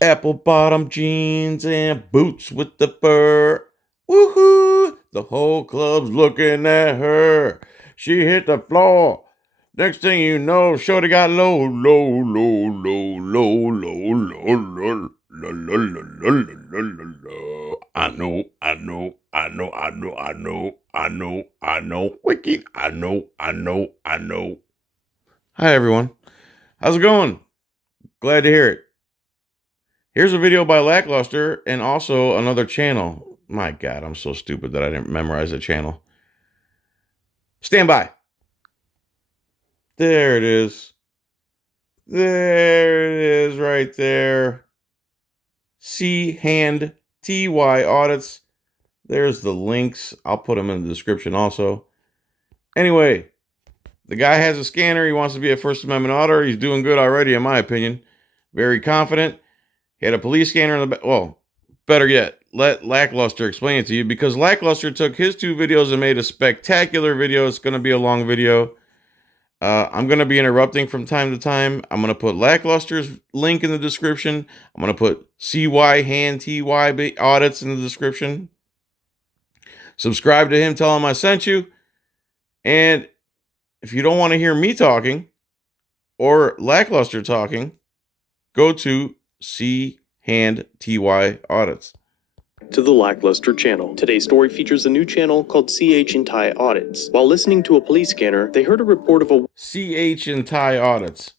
Apple bottom jeans and boots with the fur. Woohoo! The whole club's looking at her. She hit the floor. Next thing you know, shorty got low, low, low, low, low, low, low, low, low, low, low, low, low. I know, I know, I know, I know, I know, I know, I know, wiki, I know, I know, I know. Hi everyone, how's it going? Glad to hear it. Here's a video by Lackluster and also another channel. My God, I'm so stupid that I didn't memorize the channel. Stand by. There it is. There it is right there. CHandTyAudits. There's the links. I'll put them in the description also. Anyway, the guy has a scanner. He wants to be a First Amendment auditor. He's doing good already, in my opinion. Very confident. He had a police scanner in the back. Well, better yet, let Lackluster explain it to you, because Lackluster took his 2 videos and made a spectacular video. It's going to be a long video. I'm going to be interrupting from time to time. I'm going to put Lackluster's link in the description. I'm going to put CHandTyAudits in the description. Subscribe to him. Tell him I sent you. And if you don't want to hear me talking or Lackluster talking, go to CHandTyAudits. To the Lackluster channel. Today's story features a new channel called CHandTyAudits. While listening to a police scanner, they heard a report of a CHandTyAudits.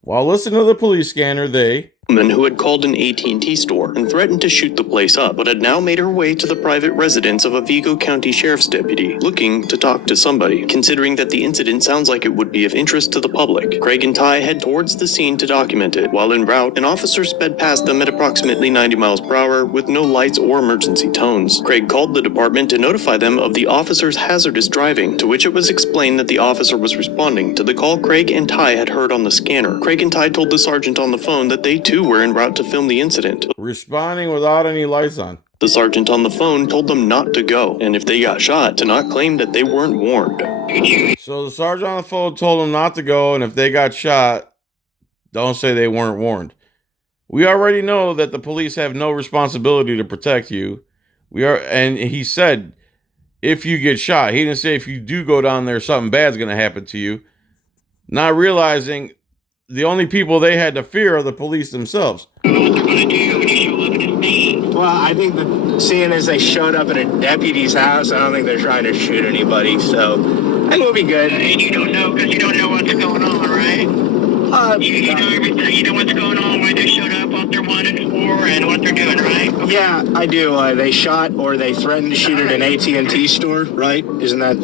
While listening to the police scanner, they woman who had called an AT&T store and threatened to shoot the place up, but had now made her way to the private residence of a Vigo County Sheriff's deputy, looking to talk to somebody. Considering that the incident sounds like it would be of interest to the public, Craig and Ty head towards the scene to document it. While en route, an officer sped past them at approximately 90 miles per hour with no lights or emergency tones. Craig called the department to notify them of the officer's hazardous driving, to which it was explained that the officer was responding to the call Craig and Ty had heard on the scanner. Craig and Ty told the sergeant on the phone that they too were en route to film the incident. responding without any lights on. The sergeant on the phone told them not to go, and if they got shot, to not claim that they weren't warned. So the sergeant on the phone told them not to go, and if they got shot, don't say they weren't warned. We already know that the police have no responsibility to protect you. And he said, if you get shot. He didn't say if you do go down there, something bad's going to happen to you. Not realizing the only people they had to fear are the police themselves. Well, I think that seeing as they showed up at a deputy's house, I don't think they're trying to shoot anybody, so I think we'll be good. And you don't know, because you don't know what's going on, right? You know everything. You know what's going on, why they showed up, what they're wanted for, and what they're doing, right? Okay. Yeah, I do. They shot or they threatened to shoot at an AT&T store, right? Isn't that,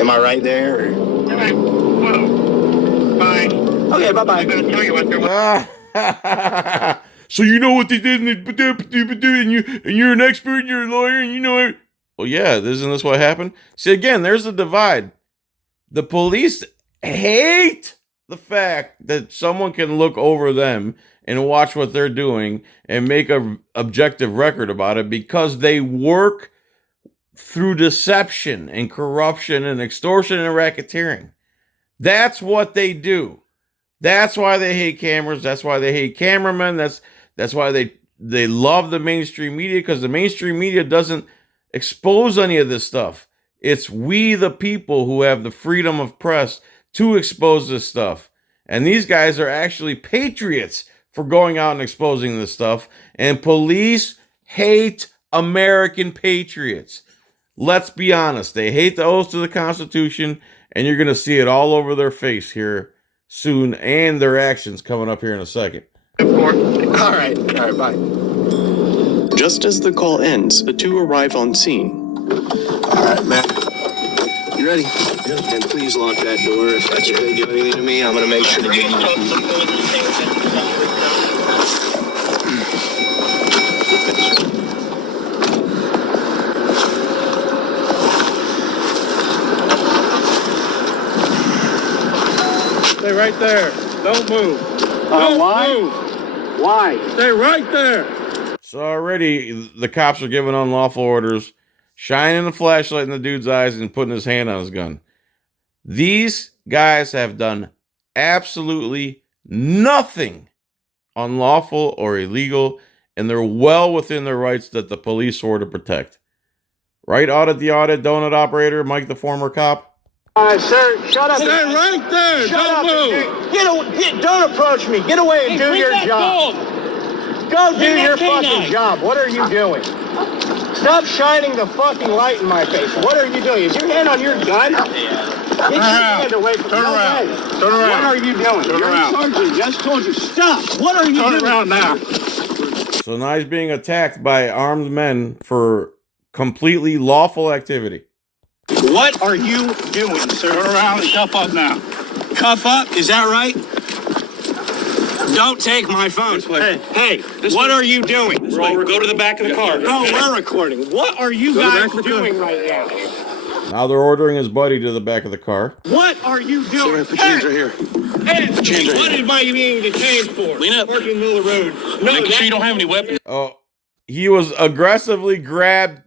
am I right there? All right. Whoa. Bye. Okay, bye-bye. I'm going to tell you what they're So you know what they did, and you're an expert, and you're a lawyer, and you know it. Well, yeah, isn't this what happened? See, again, there's a divide. The police hate the fact that someone can look over them and watch what they're doing and make an objective record about it, because they work through deception and corruption and extortion and racketeering. That's what they do. That's why they hate cameras. That's why they hate cameramen. That's why they love the mainstream media, because the mainstream media doesn't expose any of this stuff. It's we, the people, who have the freedom of press to expose this stuff. And these guys are actually patriots for going out and exposing this stuff. And police hate American patriots. Let's be honest. They hate the oath to the Constitution, and you're going to see it all over their face here soon, and their actions coming up here in a second. All right, bye. Just as the call ends, the two arrive on scene. All right, Matt. You ready? Yeah. And please lock that door. If that's going to do anything to me, I'm going to make sure to give you... Stay right there. Don't move. Don't move. Why? Stay right there. So already the cops are giving unlawful orders, shining the flashlight in the dude's eyes and putting his hand on his gun. These guys have done absolutely nothing unlawful or illegal, and they're well within their rights that the police swore to protect. Right, Audit the Audit, donut operator, Mike the former cop? Sir, shut up. Stay right there. Shut Don't up. move. Don't approach me. Get away and do your job. Go do your fucking job. What are you doing? Stop shining the fucking light in my face. What are you doing? Is your hand on your gun? Get your hand away from me. Turn around. Turn around. What are you doing? Turn around. Sergeant just told you, stop. What are you doing? Turn around now. So now he's being attacked by armed men for completely lawful activity. What are you doing, sir? Turn around and cuff up now. Cuff up? Is that right? Don't take my phone. Hey, what are you doing? Go to the back of the car. No, we're recording. What are you guys doing right now? Now they're ordering his buddy to the back of the car. What are you doing? Put your hands right here. Hey, what am I being detained for? Lean up. Working in the middle of the road. No, Make sure you don't have any weapons. Oh, he was aggressively grabbed,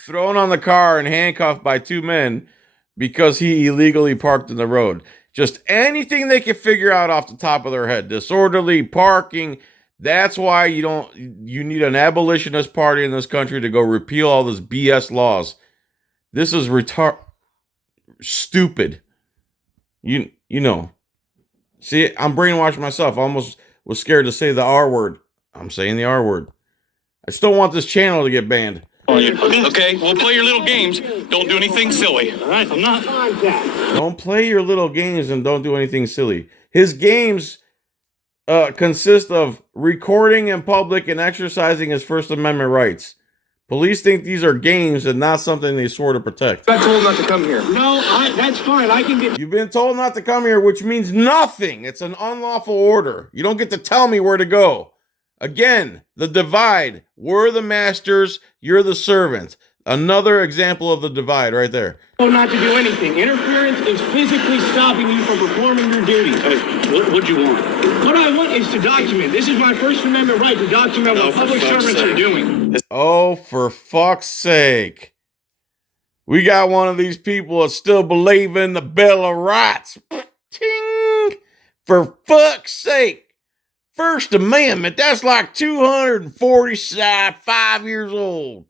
thrown on the car, and handcuffed by two men because he illegally parked in the road. Just anything they can figure out off the top of their head. Disorderly parking. That's why you need an abolitionist party in this country to go repeal all this BS laws. This is stupid. You know. See, I'm brainwashed myself. I almost was scared to say the R word. I'm saying the R word. I still want this channel to get banned. Okay, we'll play your little games. Don't do anything silly. All right, I'm not. Don't play your little games and don't do anything silly. His games consist of recording in public and exercising his First Amendment rights. Police think these are games and not something they swore to protect. I told not to come here. No, that's fine. I can get. You've been told not to come here, which means nothing. It's an unlawful order. You don't get to tell me where to go. Again, the divide. We're the masters, you're the servants. Another example of the divide right there. Not to do anything. Interference is physically stopping you from performing your duties. What'd you want? What I want is to document. This is my First Amendment right to document what public servants are doing. Oh, for fuck's sake. We got one of these people that still believe in the Bill of Rights. Ting! For fuck's sake. First Amendment, that's like 245 years old.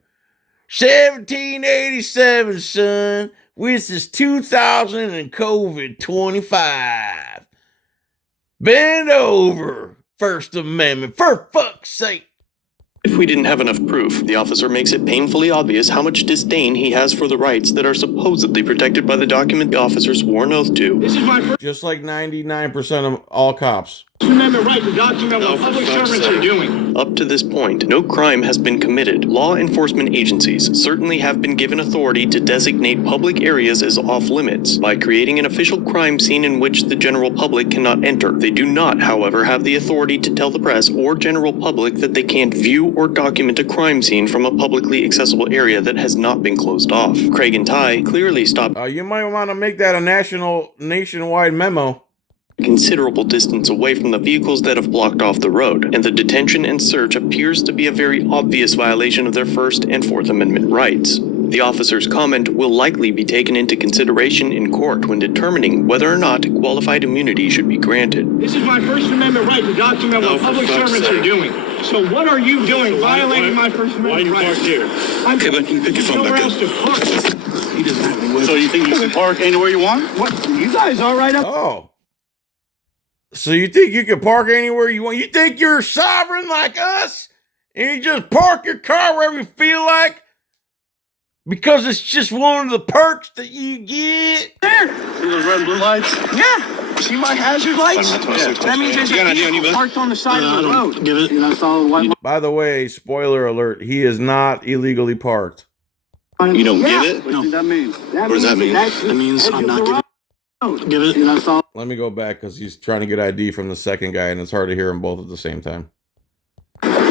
1787, son. This is 2000 and COVID 25. Bend over, First Amendment, for fuck's sake. If we didn't have enough proof, the officer makes it painfully obvious how much disdain he has for the rights that are supposedly protected by the document the officer swore an oath to. This is my First Just like 99% of all cops. Amendment right to document what public servants are doing. Up to this point, no crime has been committed. Law enforcement agencies certainly have been given authority to designate public areas as off-limits by creating an official crime scene in which the general public cannot enter. They do not, however, have the authority to tell the press or general public that they can't view or document a crime scene from a publicly accessible area that has not been closed off. Craig and Ty clearly stopped You might want to make that a nationwide memo. considerable distance away from the vehicles that have blocked off the road, and the detention and search appears to be a very obvious violation of their First and Fourth Amendment rights. The officer's comment will likely be taken into consideration in court when determining whether or not qualified immunity should be granted. This is my First Amendment right to document what public servants are doing. So what are you doing violating my First Amendment rights? Okay, but you pick your phone Nowhere back else up. to park. He doesn't have any So you think you can park anywhere you want? What? You guys all right up? Oh. So you think you can park anywhere you want? You think you're sovereign like us? And you just park your car wherever you feel like? Because it's just one of the perks that you get? There. See those red and blue lights? Yeah. See my hazard lights? That means there's You got a an idea on you, vehicle bud? parked on the side of the road. Give it. By the way, spoiler alert, he is not illegally parked. You don't Yeah. give it? No. What What does that mean? That means I'm not giving it. Give it. Let me go back because he's trying to get ID from the second guy, and it's hard to hear them both at the same time.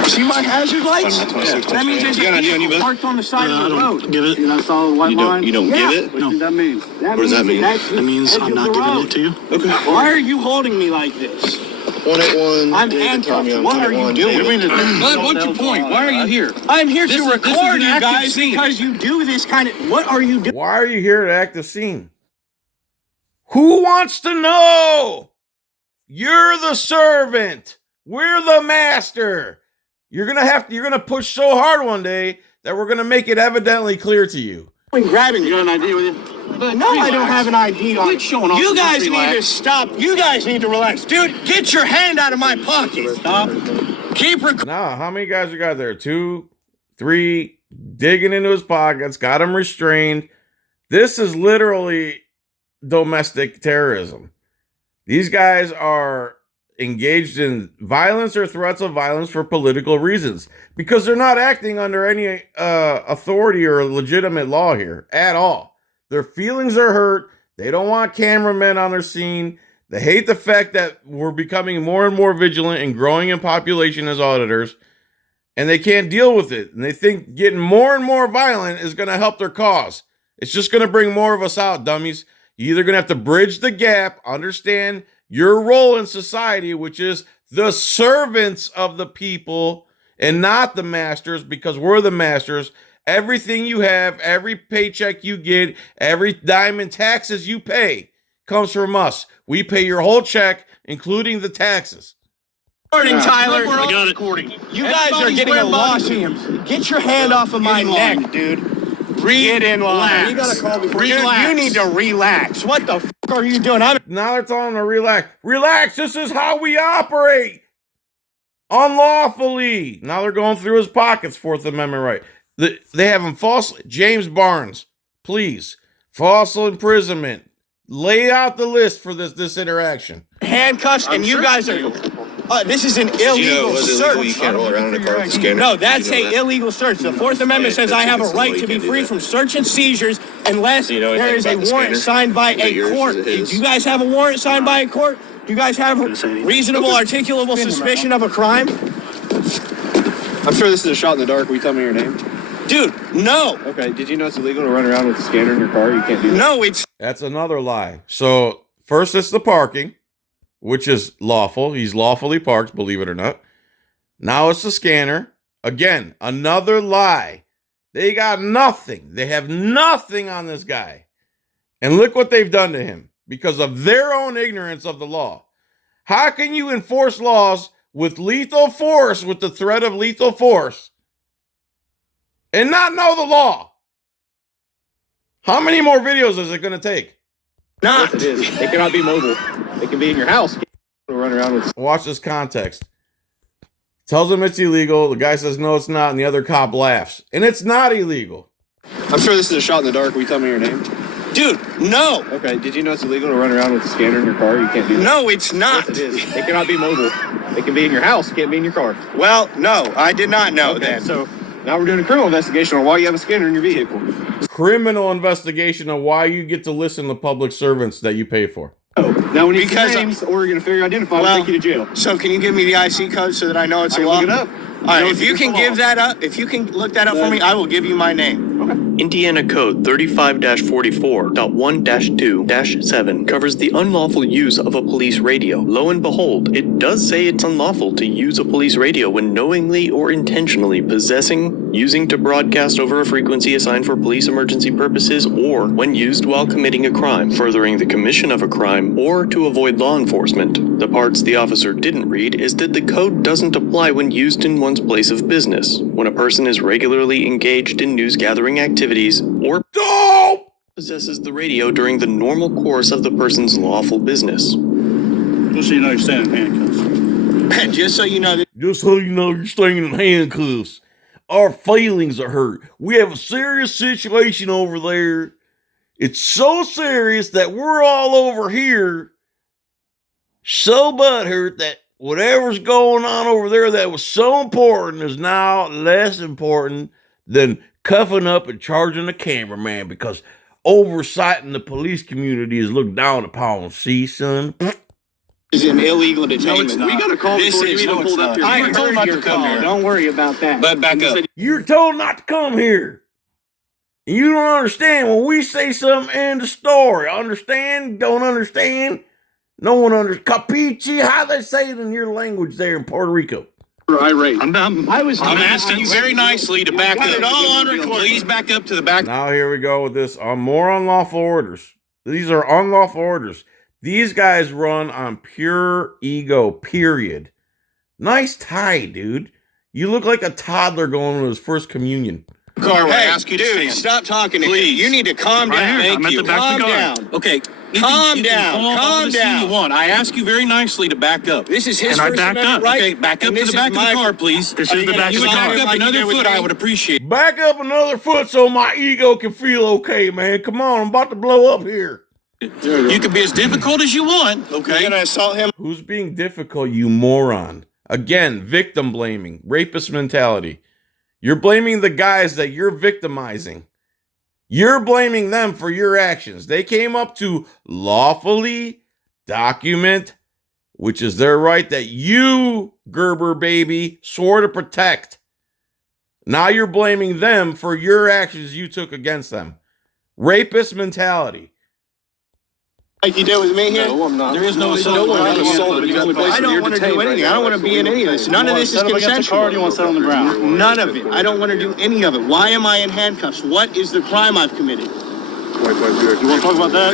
See my hazard lights? That means there's You got an a idea on you, vehicle bud? parked on the side of the road. Give it. You don't Yeah. give it? No. What does that mean? That means I'm not giving it to you. Okay. Why are you holding me like this? 181. I'm handcuffed. What are you doing? Bud, what's your point? Why are you here? I'm here to record this is an you active guys scene. because you do this kind of. What are you doing? Why are you here to act the scene? Who wants to know? You're the servant. We're the master. You're gonna push so hard one day that we're gonna make it evidently clear to you. Grabbing You got an ID with you? No, I don't have an ID on. Quit showing off. You Just guys need relax. to stop. You guys need to relax. Dude, get your hand out of my pocket. Stop. Keep recording. Now, how many guys we got there? 2, 3, digging into his pockets, got him restrained. This is literally domestic terrorism. These guys are engaged in violence or threats of violence for political reasons because they're not acting under any authority or legitimate law here at all. Their feelings are hurt. They don't want cameramen on their scene. They hate the fact that we're becoming more and more vigilant and growing in population as auditors, and they can't deal with it. And they think getting more and more violent is going to help their cause. It's just going to bring more of us out, dummies. You're either going to have to bridge the gap, understand your role in society, which is the servants of the people and not the masters, because we're the masters. Everything you have, every paycheck you get, every dime in taxes you pay comes from us. We pay your whole check, including the taxes. Tyler. I got it. You guys are getting a lawsuit. Get your hand off of my neck, dude. Get in line. You gotta call before you need to relax. What the f are you doing? Now they're telling them to relax. Relax, this is how we operate. Unlawfully. Now they're going through his pockets, Fourth Amendment right. They have him false. James Barnes, please. False imprisonment. Lay out the list for this interaction. Handcuffs, and you guys are... this is an illegal search. You can't roll around in a car with a scanner. No, that's an illegal search. The Fourth Amendment says I have a right to be free from search and seizures unless there is a warrant signed by a court. Do you guys have a warrant signed by a court? Do you guys have reasonable, articulable suspicion of a crime? I'm sure this is a shot in the dark. Will you tell me your name? Dude, no. Okay, did you know it's illegal to run around with a scanner in your car? You can't do that. No, it's... That's another lie. So first it's the parking, which is lawful. He's lawfully parked, believe it or not. Now it's the scanner. Again, another lie. They got nothing. They have nothing on this guy. And look what they've done to him because of their own ignorance of the law. How can you enforce laws with lethal force, with the threat of lethal force, and not know the law? How many more videos is it going to take? Not. Yes, it is. They cannot be mobile. They can be in your house. Run around with. Watch this context. Tells him it's illegal. The guy says, no, it's not. And the other cop laughs. And it's not illegal. I'm sure this is a shot in the dark. Will you tell me your name? Dude, no. Okay, did you know it's illegal to run around with a scanner in your car? You can't do that. No, it's not. Yes, it is. They cannot be mobile. They can be in your house. Can't be in your car. Well, no, I did not know then. So now we're doing a criminal investigation on why you have a scanner in your vehicle. Criminal investigation of why you get to listen to public servants that you pay for. Oh, now we need Because some names, or we're going to figure identify Well, and take you to jail. So can you give me the IC code so that I know it's I a can law? look it up. All right, No, if you it's can a give law. that up, if you can look that up for me, I will give you my name. Indiana Code 35-44.1-2-7 covers the unlawful use of a police radio. Lo and behold, it does say it's unlawful to use a police radio when knowingly or intentionally possessing, using to broadcast over a frequency assigned for police emergency purposes, or when used while committing a crime, furthering the commission of a crime, or to avoid law enforcement. The parts the officer didn't read is that the code doesn't apply when used in one's place of business, when a person is regularly engaged in news-gathering activities, or possesses the radio during the normal course of the person's lawful business. Just so you know, you're standing in handcuffs. Just so you know, Just so you know, you're staying in handcuffs. Our feelings are hurt. We have a serious situation over there. It's so serious that we're all over here so butthurt that whatever's going on over there that was so important is now less important than cuffing up and charging a cameraman because oversight in the police community is looked down upon. See, son? is an illegal detainment. We got a call This before you is- even no, it's pulled up not. here. I You were told heard not your to come call. here. Don't worry about that. But back up. You're told not to come here. You don't understand when we say something in the story. Understand? Don't understand? No one Capiche? How they say it in your language there in Puerto Rico? Irate. I'm asking you very nicely to back Got up. it all on Please recording. back up to the back. Now here we go with this. More unlawful orders. These are unlawful orders. These guys run on pure ego, period. Nice tie, dude. You look like a toddler going to his first communion. Car, Hey, I ask you to dude, stand. stop talking to Please. me. You need to calm Right down. here. Thank I'm at you. the back of Calm the car. down. Okay. Calm down. Calm down. You want. I ask you very nicely to back up. This is his And I First backed Amendment up. right. Okay, back up and to this the back is of the my- car, please. This is the back You of the would car. back up Like you another did with foot, I me. would appreciate. Back up another foot so my ego can feel okay, man. Come on, I'm about to blow up here. You can be as difficult as you want, You're okay? gonna assault him. Who's being difficult, you moron? Again, victim blaming, rapist mentality. You're blaming the guys that you're victimizing. You're blaming them for your actions. They came up to lawfully document, which is their right that you, Gerber baby, swore to protect. Now you're blaming them for your actions you took against them. Rapist mentality. Like you did with me here. No, I'm not. There is no assault. No one Not is. assault. I don't want to do anything. I don't want to be in any of this. None of this is consensual. You want to sit on the ground? None of it. I don't want to do any of it. Why am I in handcuffs? What is the crime I've committed? You want to talk about that?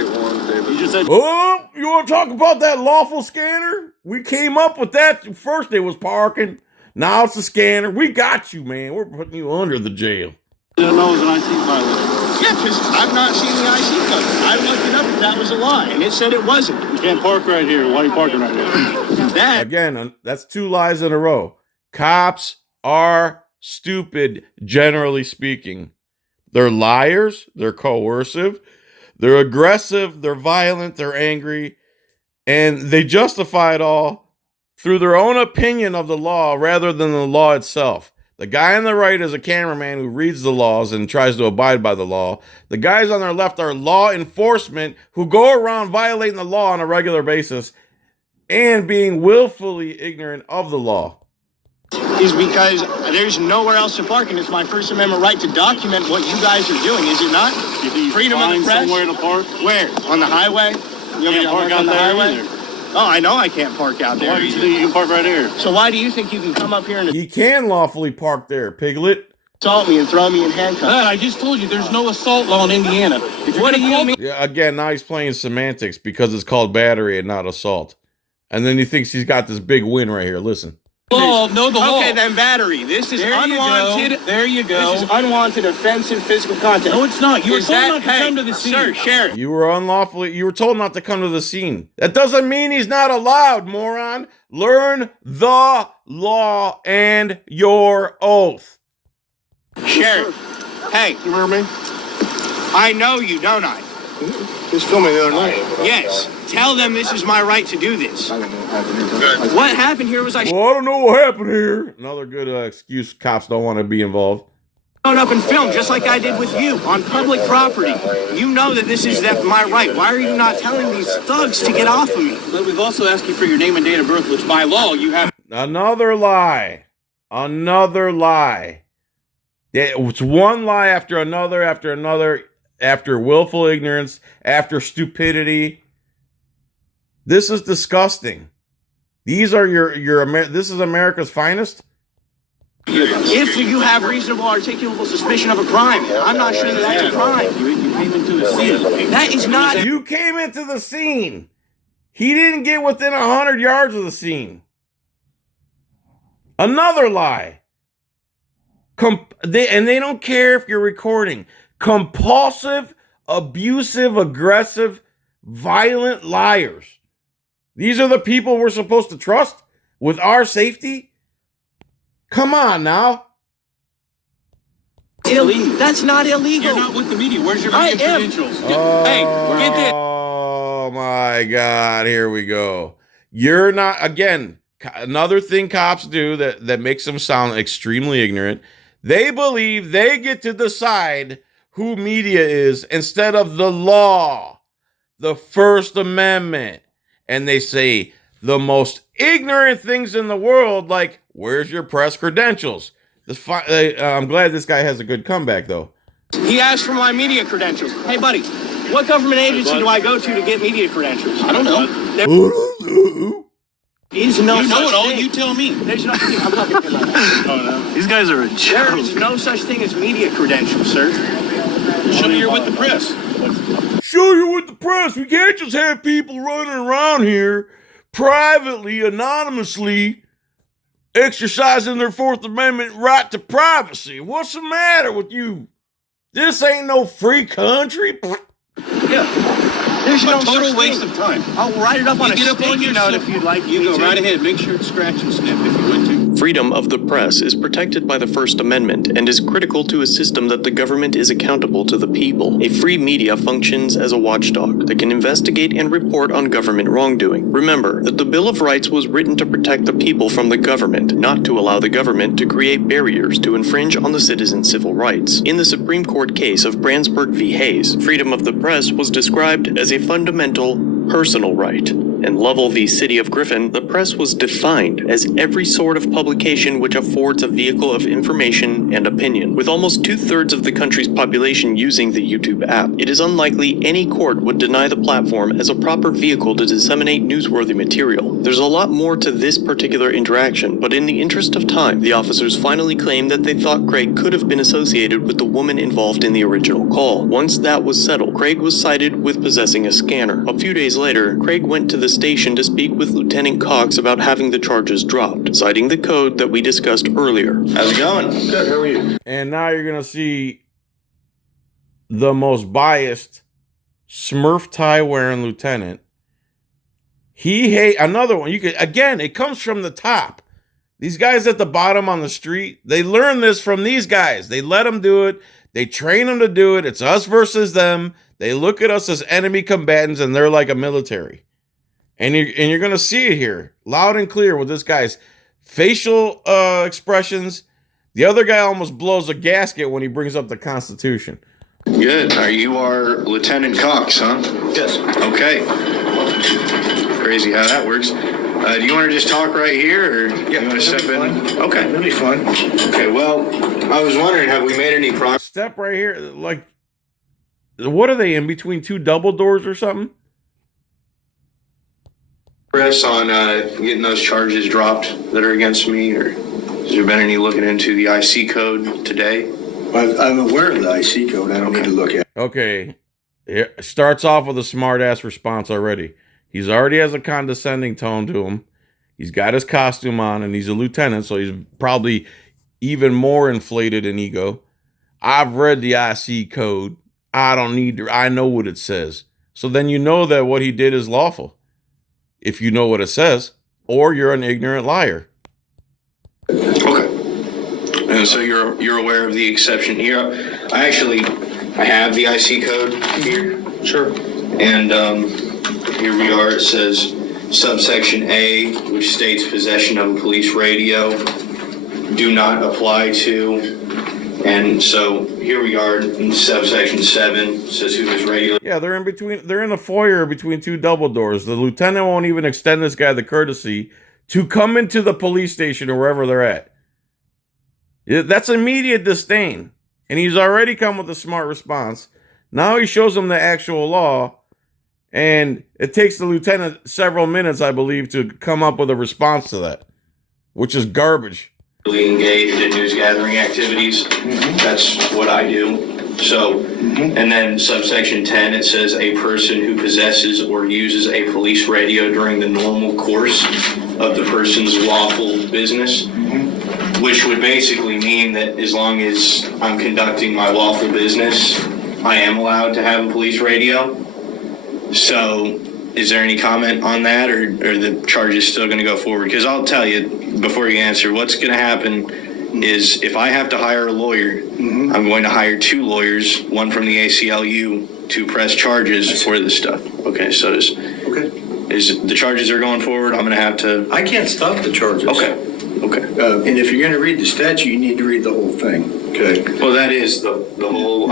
You just said. Oh, you want to talk about that lawful scanner? We came up with that. First it was parking. Now it's a scanner. We got you, man. We're putting you under the jail. No, it's an IC violation. Yeah, because I've not seen the IC code. I looked it up if that was a lie, and it said it wasn't. You can't park right here. Why are you parking right here? That Again, that's two lies in a row. Cops are stupid, generally speaking. They're liars. They're coercive. They're aggressive. They're violent. They're angry. And they justify it all through their own opinion of the law rather than the law itself. The guy on the right is a cameraman who reads the laws and tries to abide by the law. The guys on their left are law enforcement who go around violating the law on a regular basis and being willfully ignorant of the law. is because there's nowhere else to park, and it's my First Amendment right to document what you guys are doing, is it not? You think you Freedom of the find press? somewhere to park? Where? On the highway? You You can't park out on the there highway? either. Oh, I know I can't park out Why there. do you think you can park right here? So why do you think you can come up here and He can lawfully park there, piglet. assault me and throw me in handcuffs? I just told you there's no assault law in Indiana. If What do you mean? Yeah, again, now he's playing semantics because it's called battery and not assault. And then he thinks he's got this big win right here. Listen. law, know the law. Okay, then battery. This is There you unwanted. go. There you go. This is unwanted offensive physical contact. No, it's not. You were Is told that- not to hey, come to the scene. Sir, Sheriff. You were told not to come to the scene. That doesn't mean he's not allowed, moron. Learn the law and your oath. Sheriff. Hey, You remember me? I know you, don't I? Just told me the other night. Yes. Tell them this is my right to do this. What happened here was I Well, I don't know what happened here. Another good excuse cops don't want to be involved. showed up and filmed just like I did with you on public property. You know that this is my right. Why are you not telling these thugs to get off of me? But we've also asked you for your name and date of birth, which by law you have. Another lie. Another lie. It's one lie after another, after willful ignorance, after stupidity. This is disgusting. These are this is America's finest? If you have reasonable articulable suspicion of a crime, I'm not sure that that's a crime. You came into a scene. That is not. You came into the scene. He didn't get within 100 yards of the scene. Another lie. They don't care if you're recording. Compulsive, abusive, aggressive, violent liars. These are the people we're supposed to trust with our safety? Come on now. That's not illegal. You're not with the media. Where's your I media am. credentials? Hey, get this. Oh my God, here we go. You're not, again, another thing cops do that makes them sound extremely ignorant. They believe they get to decide who media is instead of the law, the First Amendment. And they say the most ignorant things in the world, like, where's your press credentials? I'm glad this guy has a good comeback, though. He asked for my media credentials. Hey, buddy, what government agency do I go to get media credentials? I don't know. There is no You know such it all. thing. You tell me. There's no. I'm not going to about that. Oh, no. These guys are a There joke. is no such thing as media credentials, sir. Show me you're with the press. Show you with the press. We can't just have people running around here privately, anonymously, exercising their Fourth Amendment right to privacy. What's the matter with you? This ain't no free country. Yeah. There's no total waste of time. I'll write it up on a get up on sticky your note slip. if you'd like. You go right ahead. Make sure to scratch and sniff if you want to. Freedom of the press is protected by the First Amendment and is critical to a system that the government is accountable to the people. A free media functions as a watchdog that can investigate and report on government wrongdoing. Remember that the Bill of Rights was written to protect the people from the government, not to allow the government to create barriers to infringe on the citizens' civil rights. In the Supreme Court case of Brandsburg v. Hayes, freedom of the press was described as a fundamental personal right. In Lovell v. City of Griffin, the press was defined as every sort of publication which affords a vehicle of information and opinion. With almost 2/3 of the country's population using the YouTube app, it is unlikely any court would deny the platform as a proper vehicle to disseminate newsworthy material. There's a lot more to this particular interaction, but in the interest of time, the officers finally claimed that they thought Craig could have been associated with the woman involved in the original call. Once that was settled, Craig was cited with possessing a scanner. A few days later, Craig went to the station to speak with Lieutenant Cox about having the charges dropped, citing the code that we discussed earlier. How's it going? Good, how are you? And now you're going to see the most biased Smurf tie wearing lieutenant. Another one. It comes from the top. These guys at the bottom on the street, they learn this from these guys. They let them do it. They train them to do it. It's us versus them. They look at us as enemy combatants, and they're like a military. And you're going to see it here, loud and clear, with this guy's facial expressions. The other guy almost blows a gasket when he brings up the Constitution. Good. You are Lieutenant Cox, huh? Yes. Okay. Crazy how that works. Do you want to just talk right here, or you want to step in? Fine. Okay. That'll be fun. Okay. Well, I was wondering, have we made any progress Step right here. Like, what are they, in between two double doors or something? on getting those charges dropped that are against me, or has there been any looking into the IC code today? I'm aware of the IC code. I don't need to look at it. Okay. It starts off with a smart-ass response already. He's already has a condescending tone to him. He's got his costume on, and he's a lieutenant, so he's probably even more inflated in ego. I've read the IC code. I don't need to. I know what it says. So then you know that what he did is lawful, if you know what it says, or you're an ignorant liar. Okay. And so you're aware of the exception here. I have the IC code here. Sure. And here we are. It says subsection A, which states possession of a police radio, do not apply to. And so here we are in subsection 7, says who is regular. Yeah, they're in the foyer between two double doors. The lieutenant won't even extend this guy the courtesy to come into the police station or wherever they're at. That's immediate disdain. And he's already come with a smart response. Now he shows them the actual law. And it takes the lieutenant several minutes, I believe, to come up with a response to that, which is garbage. Engaged in news gathering activities. That's what I do. So, and then subsection 10, it says a person who possesses or uses a police radio during the normal course of the person's lawful business, which would basically mean that as long as I'm conducting my lawful business, I am allowed to have a police radio. So, is there any comment on that, or the charge is still going to go forward? Because I'll tell you, before you answer, what's going to happen is if I have to hire a lawyer, I'm going to hire 2 lawyers, one from the ACLU, to press charges for this stuff. Okay, so is the charges are going forward? I'm going to have to... I can't stop the charges. Okay. And if you're going to read the statute, you need to read the whole thing. Okay. Well, that is the whole...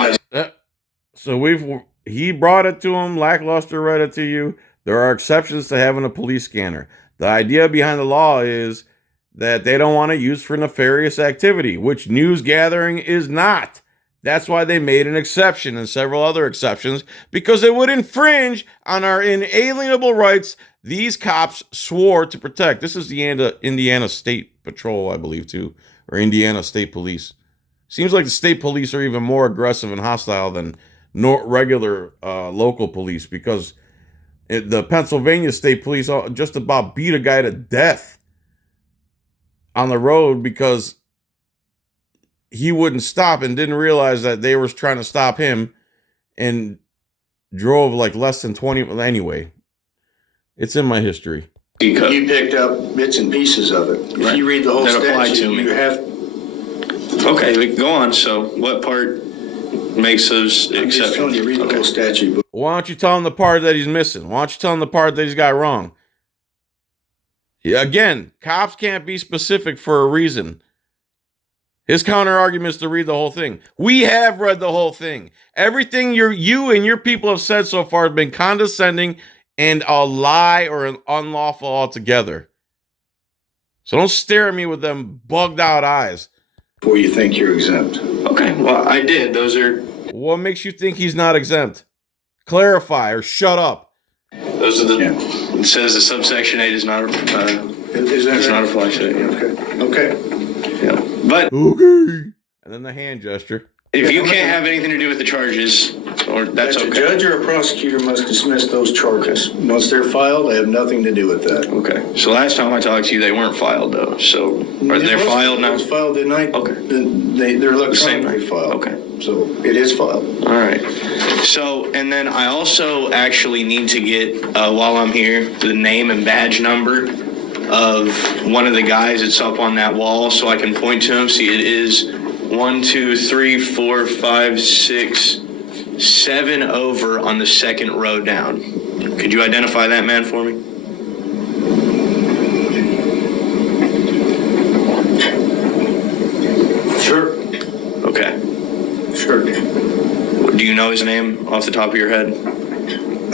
So he brought it to him, lackluster read it to you. There are exceptions to having a police scanner. The idea behind the law is that they don't want to use for nefarious activity, which news gathering is not. That's why they made an exception and several other exceptions, because it would infringe on our inalienable rights these cops swore to protect. This is the Indiana State Patrol, I believe, too, or Indiana State Police. Seems like the state police are even more aggressive and hostile than regular local police, because the Pennsylvania State Police just about beat a guy to death on the road because he wouldn't stop and didn't realize that they were trying to stop him and drove like less than 20. Anyway, it's in my history. You picked up bits and pieces of it. If you read the whole statute, you have. Okay, we can go on. So, what part makes those I'm just telling you, read the whole statute. Why don't you tell him the part that he's missing? Why don't you tell him the part that he's got wrong? Yeah, again, cops can't be specific for a reason. His counter argument is to read the whole thing. We have read the whole thing. Everything you and your people have said so far has been condescending and a lie or an unlawful altogether. So don't stare at me with them bugged out eyes. Before you think you're exempt. Okay, well, I did. Those are... What makes you think he's not exempt? Clarify or shut up. Those are the... Yeah. It says the subsection 8 is not... does not apply to it. Yeah. Okay. Yeah. But... Okay. And then the hand gesture. If you can't have anything to do with the charges, or that's okay. A judge or a prosecutor must dismiss those charges. Once they're filed, they have nothing to do with that. Okay. So last time I talked to you, they weren't filed, though. So are they filed now? It was filed the night. Okay. They're electronically filed. Okay. So it is filed. All right. So, and then I also actually need to get, while I'm here, the name and badge number of one of the guys that's up on that wall so I can point to him. See, it is 1, 2, 3, 4, 5, 6, 7 over on the second row down. Could you identify that man for me? Sure. Okay. Sure. Do you know his name off the top of your head?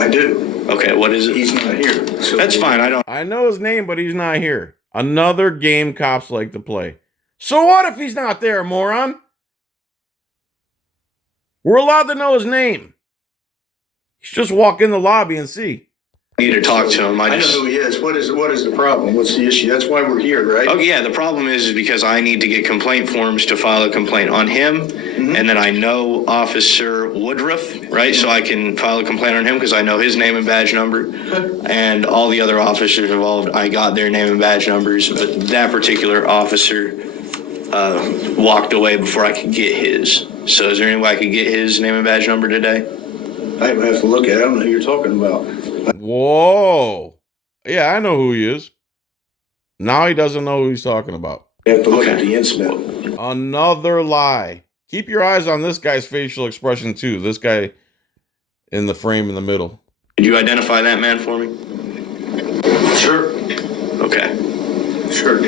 I do. Okay, what is it? He's not here. So that's fine. I know his name, but he's not here. Another game cops like to play. So what if he's not there, moron? We're allowed to know his name. He's just walk in the lobby and see. I need to talk to him. I know who he is. What is the problem? What's the issue? That's why we're here, right? Oh, yeah. The problem is because I need to get complaint forms to file a complaint on him. Mm-hmm. And then I know Officer Woodruff, right? So I can file a complaint on him because I know his name and badge number. And all the other officers involved, I got their name and badge numbers. But that particular officer walked away before I could get his. So is there any way I could get his name and badge number today? I have to look at it. I don't know who you're talking about. Whoa. Yeah, I know who he is. Now he doesn't know who he's talking about. You have to look at the incident. Another lie. Keep your eyes on this guy's facial expression, too. This guy in the frame in the middle. Could you identify that man for me? Sure. Okay. Sure.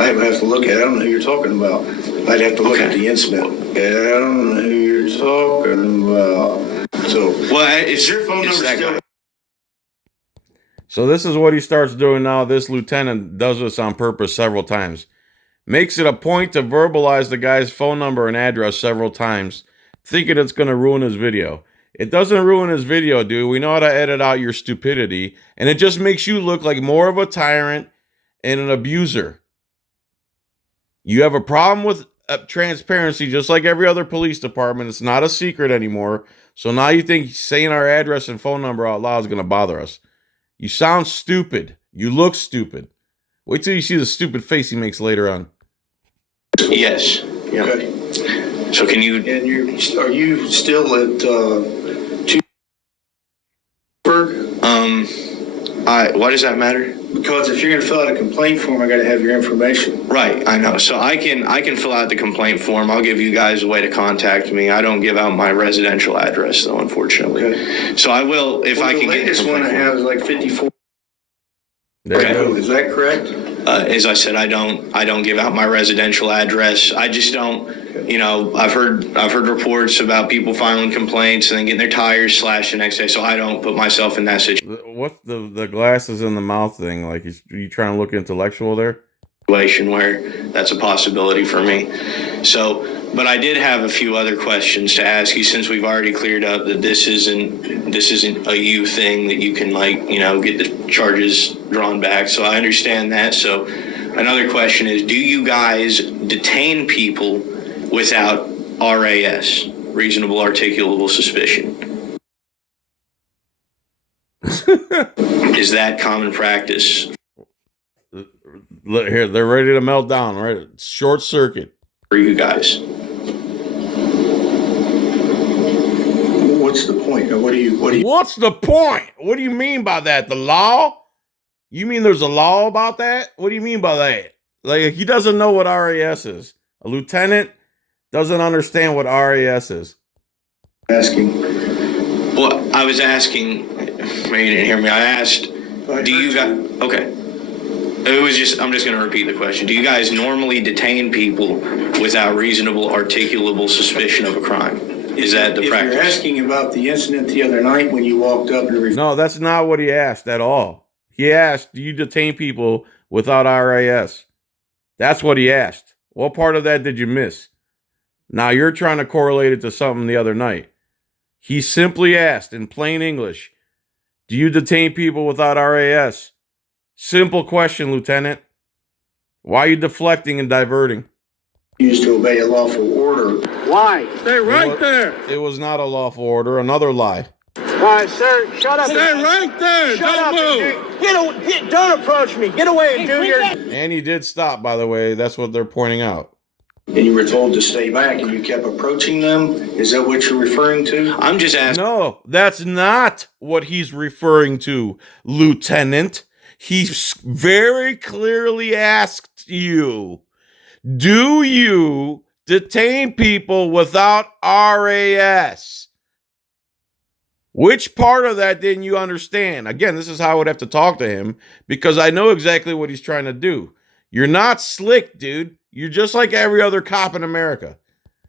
I have to look at it. I don't know who you're talking about. I'd have to look at the incident. I don't know who you're talking about. So, well, is your phone number still? So this is what he starts doing now. This lieutenant does this on purpose several times. Makes it a point to verbalize the guy's phone number and address several times, thinking it's going to ruin his video. It doesn't ruin his video, dude. We know how to edit out your stupidity, and it just makes you look like more of a tyrant and an abuser. You have a problem with transparency, just like every other police department. It's not a secret anymore. So now you think saying our address and phone number out loud is going to bother us. You sound stupid. You look stupid. Wait till you see the stupid face he makes later on. Yes. Yeah. Okay. So can you... And are you still at why does that matter? Because if you're going to fill out a complaint form, I got to have your information. Right, I know. So I can fill out the complaint form. I'll give you guys a way to contact me. I don't give out my residential address, though, unfortunately. Okay. So I will, if I can get the latest one I have is like 54. Okay. Is that correct? As I said, I don't give out my residential address. I just don't. You know, I've heard reports about people filing complaints and then getting their tires slashed the next day. So I don't put myself in that situation. What's the glasses in the mouth thing? Like, you trying to look intellectual there? Where that's a possibility for me. So, but I did have a few other questions to ask you since we've already cleared up that this isn't a you thing that you can get the charges drawn back. So I understand that. So another question is, do you guys detain people without RAS, reasonable articulable suspicion? Is that common practice? Look here, they're ready to melt down, right? Short circuit. For you guys. What's the point? What's the point? What do you mean by that? The law? You mean there's a law about that? What do you mean by that? Like, he doesn't know what RAS is. A lieutenant doesn't understand what RAS is. Asking. Well, I was asking, maybe you didn't hear me. I asked, do you guys, okay. I'm just going to repeat the question. Do you guys normally detain people without reasonable, articulable suspicion of a crime? Is that the practice? If you're asking about the incident the other night when you walked up and No, that's not what he asked at all. He asked, do you detain people without RAS? That's what he asked. What part of that did you miss? Now you're trying to correlate it to something the other night. He simply asked in plain English, do you detain people without RAS? Simple question, Lieutenant. Why are you deflecting and diverting? used to obey a lawful order. Why? Stay right there. It was not a lawful order. Another lie. Sir, shut up. Stay right there. Shut Don't up. move. Don't approach me. Get away and do your... And he did stop, by the way. That's what they're pointing out. And you were told to stay back and you kept approaching them? Is that what you're referring to? I'm just asking. No, that's not what he's referring to, Lieutenant. He very clearly asked you, do you detain people without RAS? Which part of that didn't you understand? Again, this is how I would have to talk to him because I know exactly what he's trying to do. You're not slick, dude. You're just like every other cop in America.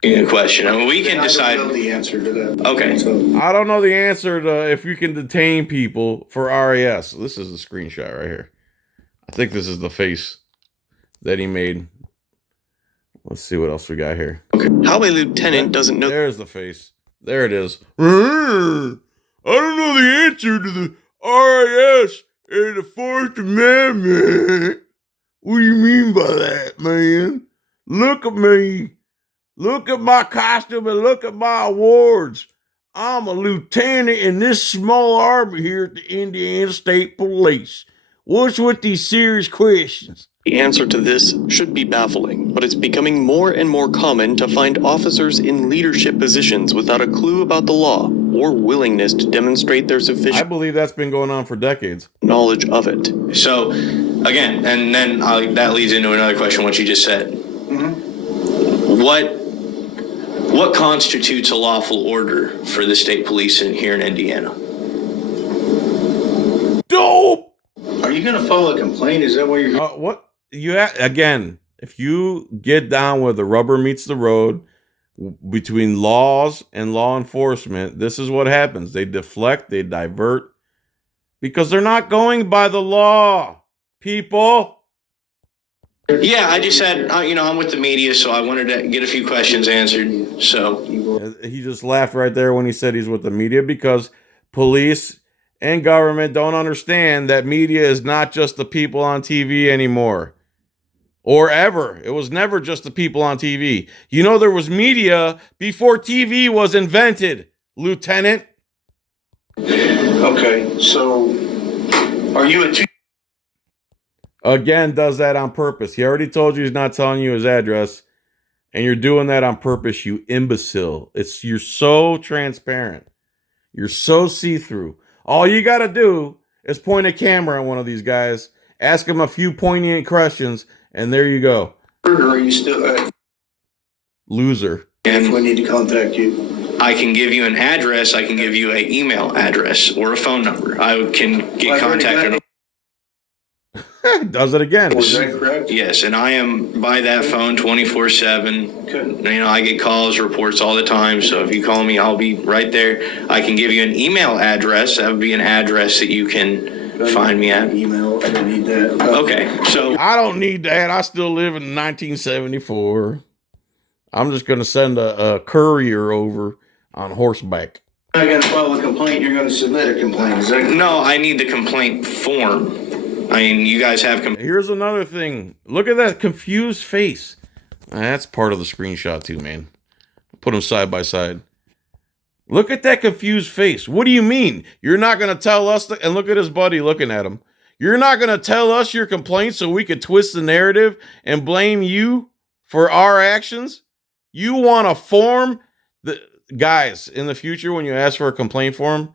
Good question. I mean, we can decide. I don't know the answer to that. Okay. So, I don't know the answer to if you can detain people for RAS. This is a screenshot right here. I think this is the face that he made. Let's see what else we got here. How a lieutenant doesn't know. There's the face. There it is. I don't know the answer to the RAS and the Fourth Amendment. What do you mean by that, man? Look at me. Look at my costume and look at my awards. I'm a lieutenant in this small army here at the Indiana State Police. What's with these serious questions? The answer to this should be baffling, but it's becoming more and more common to find officers in leadership positions without a clue about the law or willingness to demonstrate their I sufficient believe that's been going on for decades. knowledge of it. So, again, and then that leads into another question, what you just said. What constitutes a lawful order for the state police here in Indiana? Dope! are you going to file a complaint? Is that what you're... What? Again, if you get down where the rubber meets the road between laws and law enforcement, this is what happens. They deflect, they divert, because they're not going by the law, people. Yeah, I just said, I'm with the media, so I wanted to get a few questions answered. So, He just laughed right there when he said he's with the media because police and government don't understand that media is not just the people on TV anymore. Or ever. It was never just the people on TV. You know, there was media before TV was invented, Lieutenant. Okay, so are you a... Again, does that on purpose. He already told you he's not telling you his address, and you're doing that on purpose, you imbecile. You're so transparent. You're so see-through. All you got to do is point a camera at one of these guys, ask them a few poignant questions, and there you go. Or are you still... Loser. if we need to contact you. I can give you an address, I can give you an email address or a phone number. I can get contacted. Does it again. Was that correct? Yes, and I am by that phone 24/7. Okay. I get calls, reports all the time. So if you call me, I'll be right there. I can give you an email address. That would be an address that you can find me at. Email, I don't need that. Okay, so I don't need that. I still live in 1974. I'm just going to send a courier over on horseback. You're not going to file a complaint, you're going to submit a complaint. Is that... no, I need the complaint form. I mean, you guys have Here's another thing. Look at that confused face. That's part of the screenshot too, man. Put them side by side. Look at that confused face. What do you mean? You're not going to tell us? And look at his buddy looking at him. You're not going to tell us your complaints so we could twist the narrative and blame you for our actions? You want a form? Guys, in the future, when you ask for a complaint form,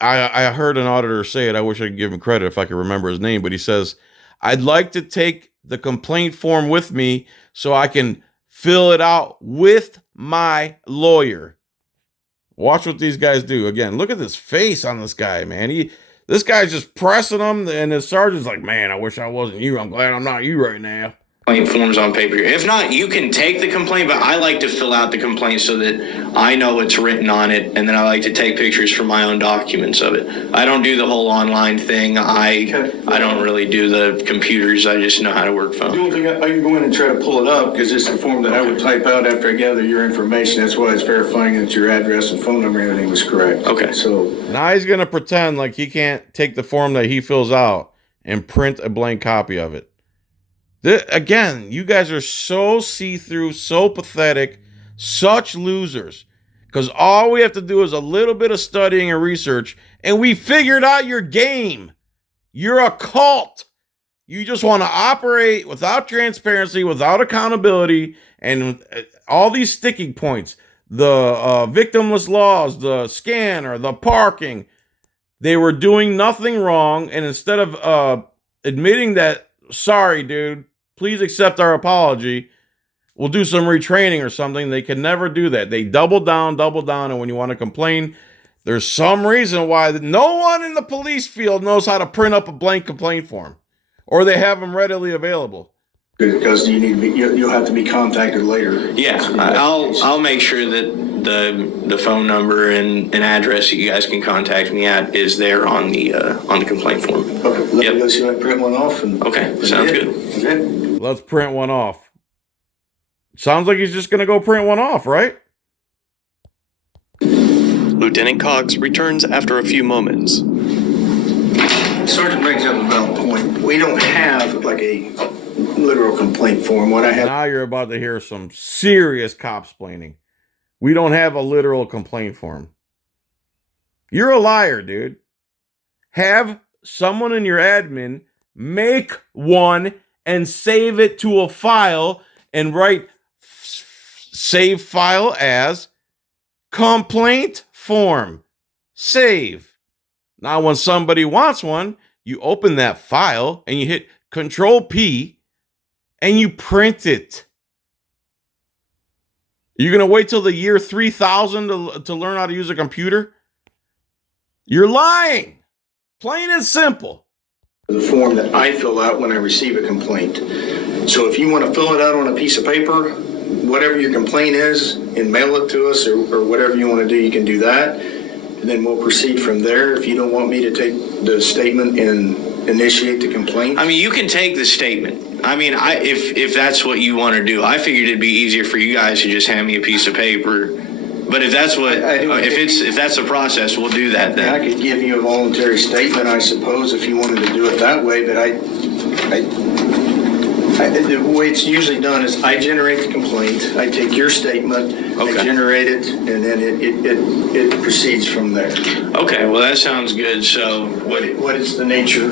I heard an auditor say it. I wish I could give him credit if I could remember his name, but he says, I'd like to take the complaint form with me so I can fill it out with my lawyer. Watch what these guys do. Again, look at this face on this guy, man. This guy's just pressing him, and his sergeant's like, man, I wish I wasn't you. I'm glad I'm not you right now. Complaint forms on paper. If not, you can take the complaint, but I like to fill out the complaint so that I know what's written on it, and then I like to take pictures for my own documents of it. I don't do the whole online thing. I don't really do the computers. I just know how to work phones. The only thing, I can go in and try to pull it up because it's the form that I would type out after I gather your information. That's why it's verifying that your address and phone number and everything was correct. Okay. So now he's going to pretend like he can't take the form that he fills out and print a blank copy of it. Again, you guys are so see-through, so pathetic, such losers. Because all we have to do is a little bit of studying and research, and we figured out your game. You're a cult. You just want to operate without transparency, without accountability, and all these sticking points. The victimless laws, the scanner, the parking. They were doing nothing wrong, and instead of admitting that, sorry, dude, please accept our apology, we'll do some retraining or something. They can never do that. They double down, and when you want to complain, there's some reason why no one in the police field knows how to print up a blank complaint form, or they have them readily available. because you'll have to be contacted later. Yeah, I'll make sure that the phone number and address that you guys can contact me at is there on the complaint form. Okay, let me go see if I can print one off. Okay, sounds good. Okay. Let's print one off. Sounds like he's just going to go print one off, right? Lieutenant Cox returns after a few moments. Sergeant brings up a valid point. We don't have like a literal complaint form. What I have Now you're about to hear some serious cop-splaining. We don't have a literal complaint form. You're a liar, dude. Have someone in your admin make one and save it to a file and write save file as complaint form. Save. Now, when somebody wants one, you open that file and you hit Control P and you print it. You're going to wait till the year 3000 to learn how to use a computer? You're lying. Plain and simple. the form that I fill out when I receive a complaint. So if you want to fill it out on a piece of paper, whatever your complaint is, and mail it to us or whatever you want to do, you can do that. And then we'll proceed from there. If you don't want me to take the statement and initiate the complaint. I mean, you can take the statement. I mean, if that's what you want to do, I figured it'd be easier for you guys to just hand me a piece of paper. But if that's what, if that's the process, we'll do that then. I could give you a voluntary statement, I suppose, if you wanted to do it that way. But the way it's usually done is I generate the complaint, I take your statement, I generate it, and then it proceeds from there. Okay, well that sounds good. So what is the nature?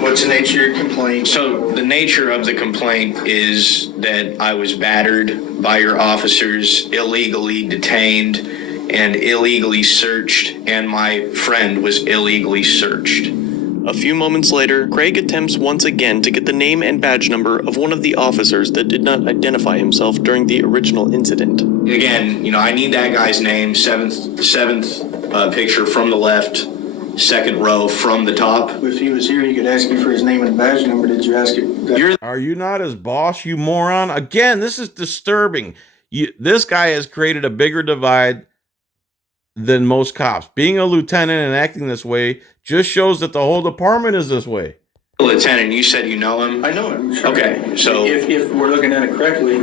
What's the nature of your complaint? So the nature of the complaint is that I was battered by your officers, illegally detained, and illegally searched, and my friend was illegally searched. A few moments later, Craig attempts once again to get the name and badge number of one of the officers that did not identify himself during the original incident. Again, I need that guy's name, seventh picture from the left, second row from the top. If he was here, you could ask him for his name and badge number. Did you ask it? Are you not his boss, you moron? Again, this is disturbing. This guy has created a bigger divide than most cops. Being a lieutenant and acting this way just shows that the whole department is this way. Lieutenant, you said you know him? I know him. Sure. Okay, so if we're looking at it correctly,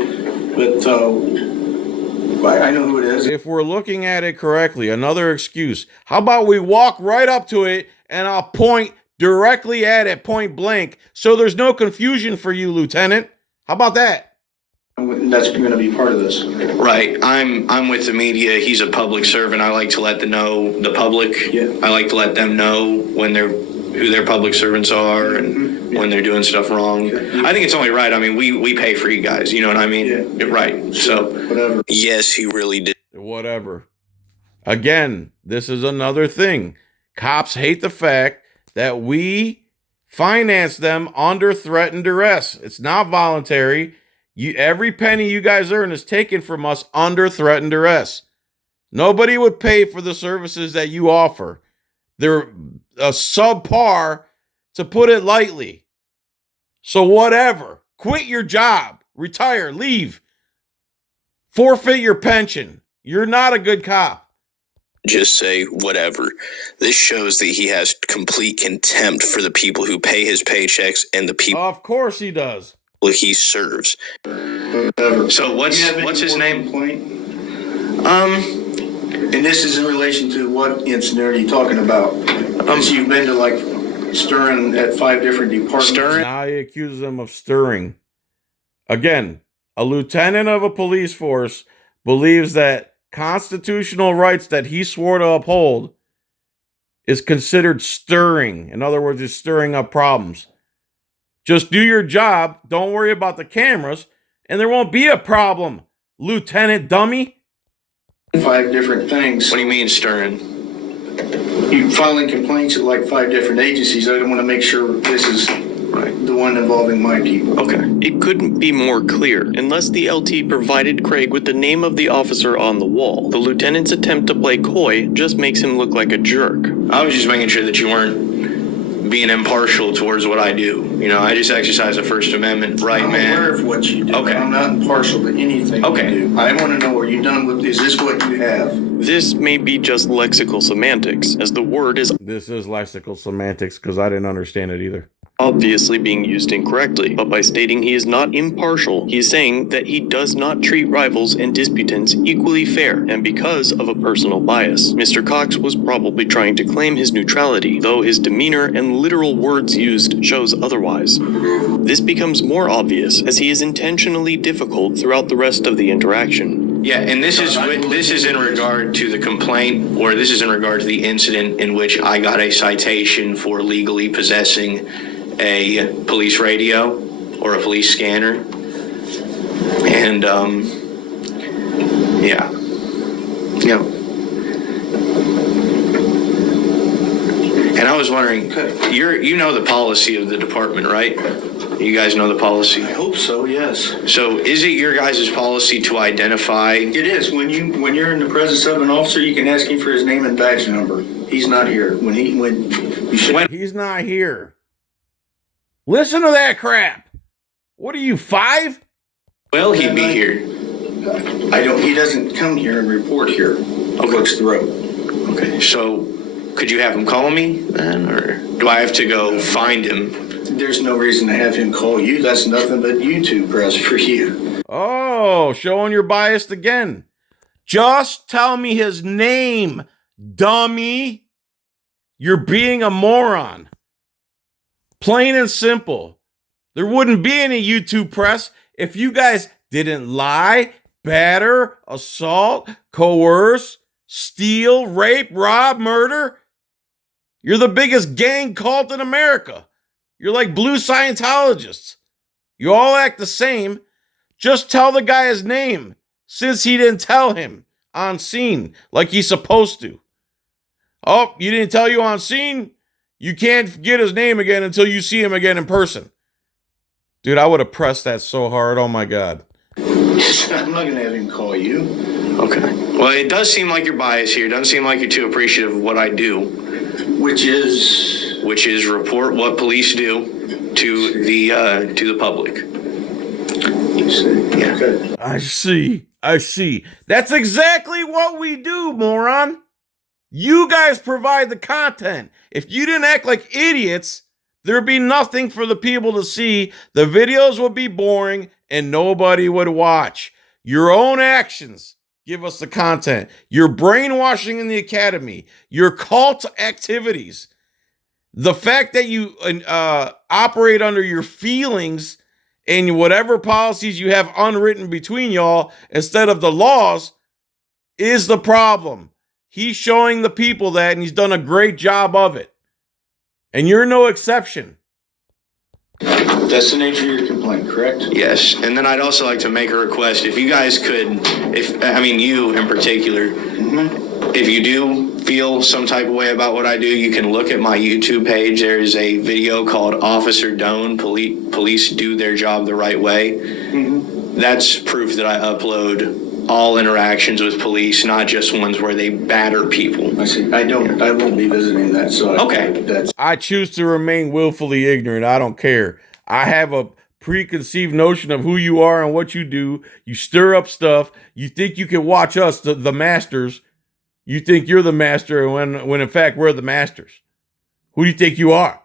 but I know who it is. If we're looking at it correctly, another excuse. How about we walk right up to it and I'll point directly at it, point blank, so there's no confusion for you, Lieutenant. How about that? That's going to be part of this. Right. I'm with the media. He's a public servant. I like to let the public. Yeah. I like to let them know when they're who their public servants are and when they're doing stuff wrong. I think it's only right. I mean, we pay for you guys. You know what I mean? Yeah. Right. So Whatever. Yes, he really did. Whatever. Again, this is another thing. Cops hate the fact that we finance them under threat and duress. It's not voluntary. Every penny you guys earn is taken from us under threat and duress. Nobody would pay for the services that you offer. They're a subpar, to put it lightly. So whatever. Quit your job. Retire. Leave. Forfeit your pension. You're not a good cop. Just say whatever. This shows that he has complete contempt for the people who pay his paychecks and the people Of course he does. he serves. So what's his name? And this is in relation to what incident are you talking about? You've been to like stirring at 5 different departments. Stirring? Now he accuses him of stirring. Again, a lieutenant of a police force believes that constitutional rights that he swore to uphold is considered stirring. In other words, is stirring up problems. Just do your job. Don't worry about the cameras, and there won't be a problem, Lieutenant Dummy. 5 different things. What do you mean stirring? You filing complaints at like 5 different agencies. I want to make sure this is the one involving my people. Okay. It couldn't be more clear. Unless the LT provided Craig with the name of the officer on the wall, the lieutenant's attempt to play coy just makes him look like a jerk. I was just making sure that you weren't being impartial towards what I do. You know, I just exercise the First Amendment right, I'm man. aware of what you do. Okay. I'm not impartial to anything Okay. you do. I want to know, are you done with, is this what you have? This may be just lexical semantics, as the word is This is lexical semantics because I didn't understand it either. obviously being used incorrectly, but by stating he is not impartial, he is saying that he does not treat rivals and disputants equally fair and because of a personal bias. Mr. Cox was probably trying to claim his neutrality, though his demeanor and literal words used shows otherwise. This becomes more obvious as he is intentionally difficult throughout the rest of the interaction. Yeah, and this is in regard to the complaint, or this is in regard to the incident in which I got a citation for legally possessing a police radio or a police scanner. And yeah. And I was wondering, you know the policy of the department, right? You guys know the policy? I hope so, yes. So is it your guys' policy to identify? It is. When you're in the presence of an officer, you can ask him for his name and badge number. He's not here. He's not here. Listen to that crap. What are you, 5? Well, he'd be here. He doesn't come here and report here. Looks the road. Okay, so could you have him call me then, or do I have to go find him? There's no reason to have him call you. That's nothing but YouTube press for you. Oh, showing you're biased again. Just tell me his name, dummy. You're being a moron. Plain and simple. There wouldn't be any YouTube press if you guys didn't lie, batter, assault, coerce, steal, rape, rob, murder. You're the biggest gang cult in America. You're like blue Scientologists. You all act the same. Just tell the guy his name, since he didn't tell him on scene like he's supposed to. Oh, you didn't tell you on scene? You can't get his name again until you see him again in person. Dude, I would have pressed that so hard. Oh, my God. I'm not going to have him call you. Okay. Well, it does seem like you're biased here. It doesn't seem like you're too appreciative of what I do. Which is report what police do to the public. You see? Yeah. Okay. I see. That's exactly what we do, moron. You guys provide the content. If you didn't act like idiots, there'd be nothing for the people to see. The videos would be boring and nobody would watch. Your own actions give us the content. Your brainwashing in the academy, your cult activities, the fact that you operate under your feelings and whatever policies you have unwritten between y'all instead of the laws is the problem. He's showing the people that, and he's done a great job of it. And you're no exception. That's the nature of your complaint, correct? Yes, and then I'd also like to make a request. If you guys could, you in particular, if you do feel some type of way about what I do, you can look at my YouTube page. There is a video called Officer Doan, Police Do Their Job the Right Way. That's proof that I upload all interactions with police, not just ones where they batter people. I see. I won't be visiting that, so Okay. I choose to remain willfully ignorant. I don't care. I have a preconceived notion of who you are and what you do. You stir up stuff. You think you can watch us, the masters. You think you're the master when in fact we're the masters. Who do you think you are?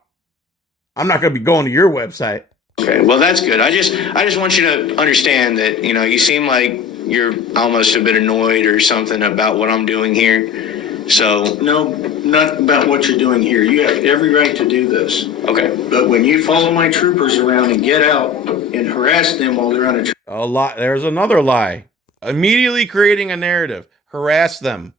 I'm not going to be going to your website. Okay, well that's good. I just want you to understand that, you seem like you're almost a bit annoyed or something about what I'm doing here. So No, not about what you're doing here. You have every right to do this. okay. But when you follow my troopers around and get out and harass them while they're on a A lie. There's another lie. Immediately creating a narrative. Harass them.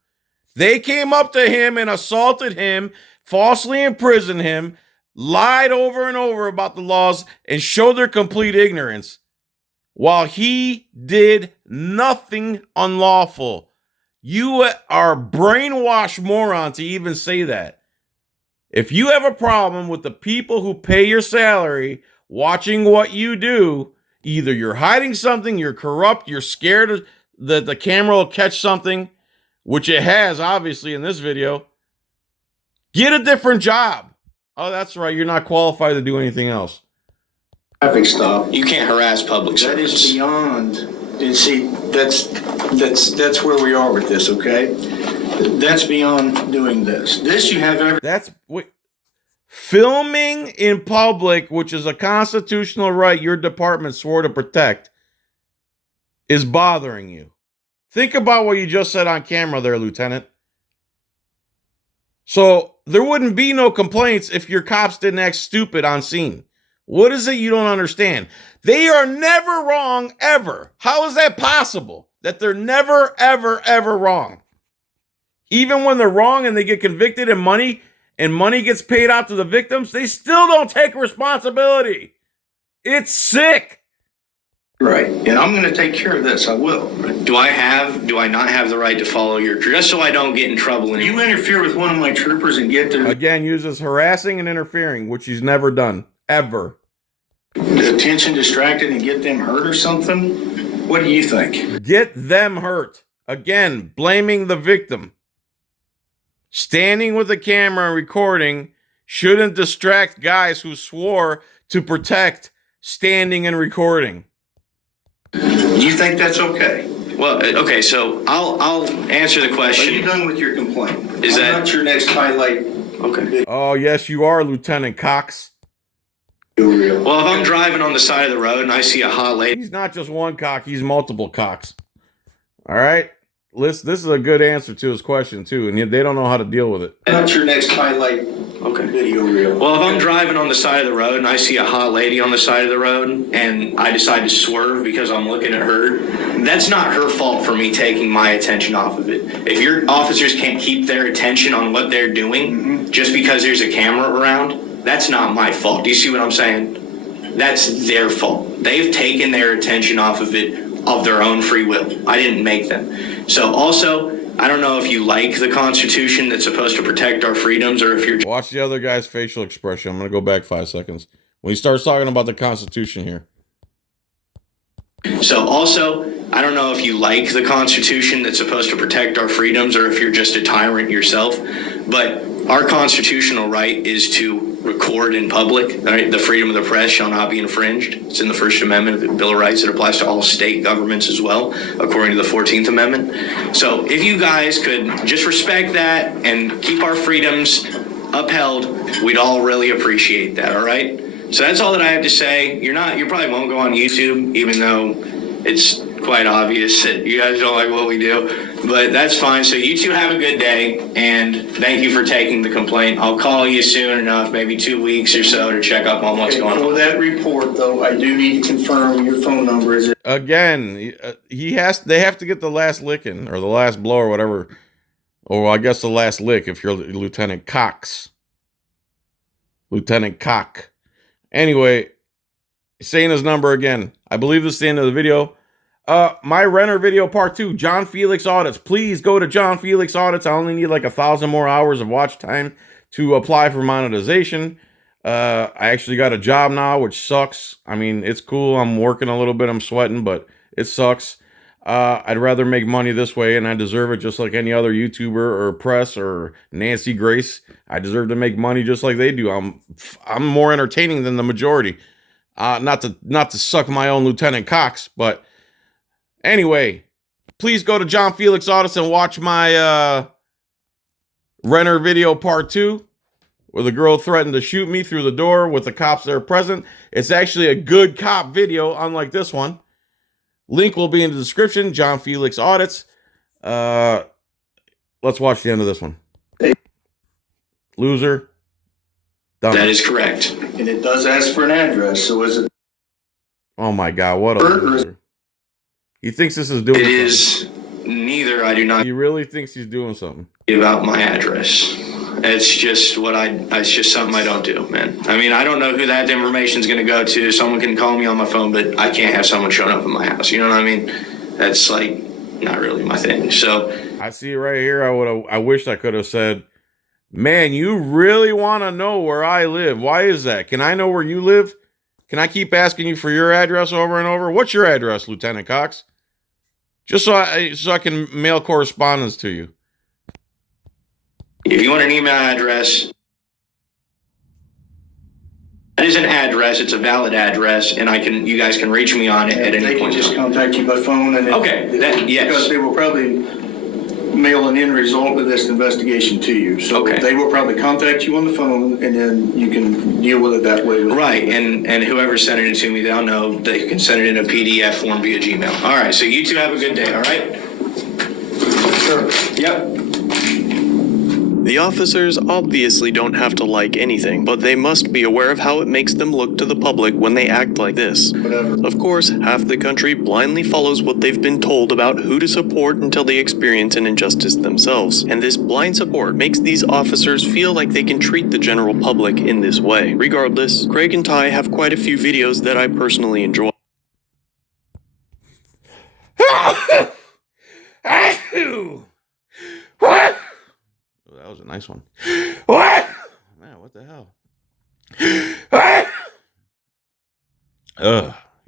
They came up to him and assaulted him, falsely imprisoned him, lied over and over about the laws, and showed their complete ignorance, while he did nothing unlawful. You are a brainwashed moron to even say that. If you have a problem with the people who pay your salary watching what you do, either you're hiding something, you're corrupt, you're scared that the camera will catch something, which it has, obviously, in this video, get a different job. Oh, that's right. You're not qualified to do anything else. traffic stop. You can't harass public That is servants. beyond, and see, that's where we are with this, okay? That's beyond doing this. This you have every... Filming in public, which is a constitutional right your department swore to protect, is bothering you. Think about what you just said on camera there, Lieutenant. So there wouldn't be no complaints if your cops didn't act stupid on scene. What is it you don't understand? They are never wrong, ever. How is that possible? That they're never, ever, ever wrong? Even when they're wrong and they get convicted and money gets paid out to the victims, they still don't take responsibility. It's sick. Right, and I'm going to take care of this, I will. Do I not have the right to follow your, just so I don't get in trouble anymore? You interfere with one of my troopers and get their Again, uses harassing and interfering, which he's never done, ever. attention distracted and get them hurt or something, what do you think? Get them hurt. Again, blaming the victim. Standing with the camera and recording shouldn't distract guys who swore to protect standing and recording. You think that's okay? Well, okay, so I'll answer the Are question. you done with your complaint? Is I'm that- not your next highlight Okay. Oh, yes, you are, Lieutenant Cox. video reel? Well, if I'm driving on the side of the road and I see a hot lady, He's not just one cock, he's multiple cocks. All right? This is a good answer to his question, too, and they don't know how to deal with it. Not your next highlight okay. video reel. Well, if I'm driving on the side of the road and I see a hot lady on the side of the road and I decide to swerve because I'm looking at her, that's not her fault for me taking my attention off of it. If your officers can't keep their attention on what they're doing just because there's a camera around, that's not my fault. Do you see what I'm saying? That's their fault. They've taken their attention off of it of their own free will. I didn't make them. So also, I don't know if you like the Constitution that's supposed to protect our freedoms or if you're... Watch the other guy's facial expression. I'm going to go back 5 seconds. When he starts talking about the Constitution here. So also, I don't know if you like the Constitution that's supposed to protect our freedoms or if you're just a tyrant yourself, but our constitutional right is to record in public. Right? The freedom of the press shall not be infringed. It's in the First Amendment of the Bill of Rights. It applies to all state governments as well, according to the 14th Amendment. So if you guys could just respect that and keep our freedoms upheld, we'd all really appreciate that, all right? So that's all that I have to say. You probably won't go on YouTube, even though it's quite obvious that you guys don't like what we do, but that's fine. So you two have a good day, and thank you for taking the complaint. I'll call you soon enough, maybe 2 weeks or so, to check up on what's Okay, going for on. that report, though, I do need to confirm your phone number. Is it? Again, they have to get the last licking or the last blow or whatever. Or I guess the last lick if you're Lieutenant Cox. Lieutenant Cock. Anyway, saying his number again. I believe this is the end of the video. My renter video part 2, John Felix Audits. Please go to John Felix Audits. I only need like 1,000 more hours of watch time to apply for monetization. I actually got a job now, which sucks. I mean, it's cool. I'm working a little bit. I'm sweating, but it sucks. I'd rather make money this way, and I deserve it just like any other YouTuber or press or Nancy Grace. I deserve to make money just like they do. I'm more entertaining than the majority. Not to suck my own Lieutenant Cox, but anyway, please go to John Felix Audits and watch my renter video part 2, where the girl threatened to shoot me through the door with the cops there present. It's actually a good cop video, unlike this one. Link will be in the description. John Felix Audits. Let's watch the end of this one. Loser. Dumb. That is correct. And it does ask for an address, so is it? Oh my God, what a loser. He thinks this is doing It something. is neither. I do not He really thinks he's doing something. give out my address. It's just it's just something I don't do, man. I mean, I don't know who that information is going to go to. Someone can call me on my phone, but I can't have someone showing up at my house. You know what I mean? That's like not really my thing. So I see it right here. I wish I could have said, man, you really want to know where I live. Why is that? Can I know where you live? Can I keep asking you for your address over and over? What's your address, Lieutenant Cox? Just so I can mail correspondence to you. if you want an email address, that is an address. It's a valid address, and you guys can reach me on it at They any can point. just contact you by phone and. Okay, yes. Because they will probably mail an end result of this investigation to you. So Okay. they will probably contact you on the phone, and then you can deal with it that way. Right, and whoever's sending it to me, they'll know they can send it in a PDF form via Gmail. All right, so you two have a good day, all right? Sure. Yep. The officers obviously don't have to like anything, but they must be aware of how it makes them look to the public when they act like this. Whatever. Of course, half the country blindly follows what they've been told about who to support until they experience an injustice themselves. And this blind support makes these officers feel like they can treat the general public in this way. Regardless, Craig and Ty have quite a few videos that I personally enjoy. What? Oh, that was a nice one. What? Man, what the hell?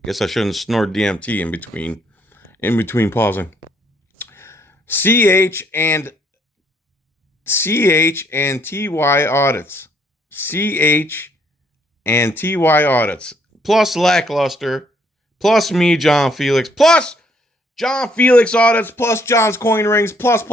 Guess I shouldn't snort DMT in between pausing. CHandTyAudits. CHandTyAudits. Plus Lackluster. Plus me, John Felix. Plus John Felix Audits. Plus John's Coin Rings. Plus.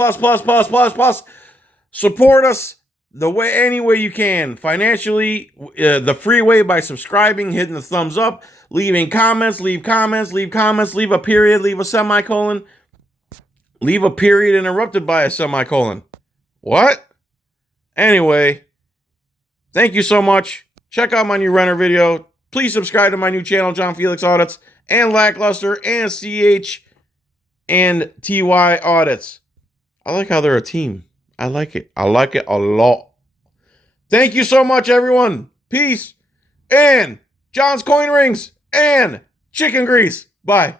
Support us any way you can. Financially, the free way by subscribing, hitting the thumbs up, leaving comments, leave a period, leave a semicolon, leave a period interrupted by a semicolon. What? Anyway, thank you so much. Check out my new renter video. Please subscribe to my new channel, John Felix Audits, and Lackluster, and CHandTyAudits. I like how they're a team. I like it. I like it a lot. Thank you so much, everyone. Peace. And John's Coin Rings and chicken grease. Bye.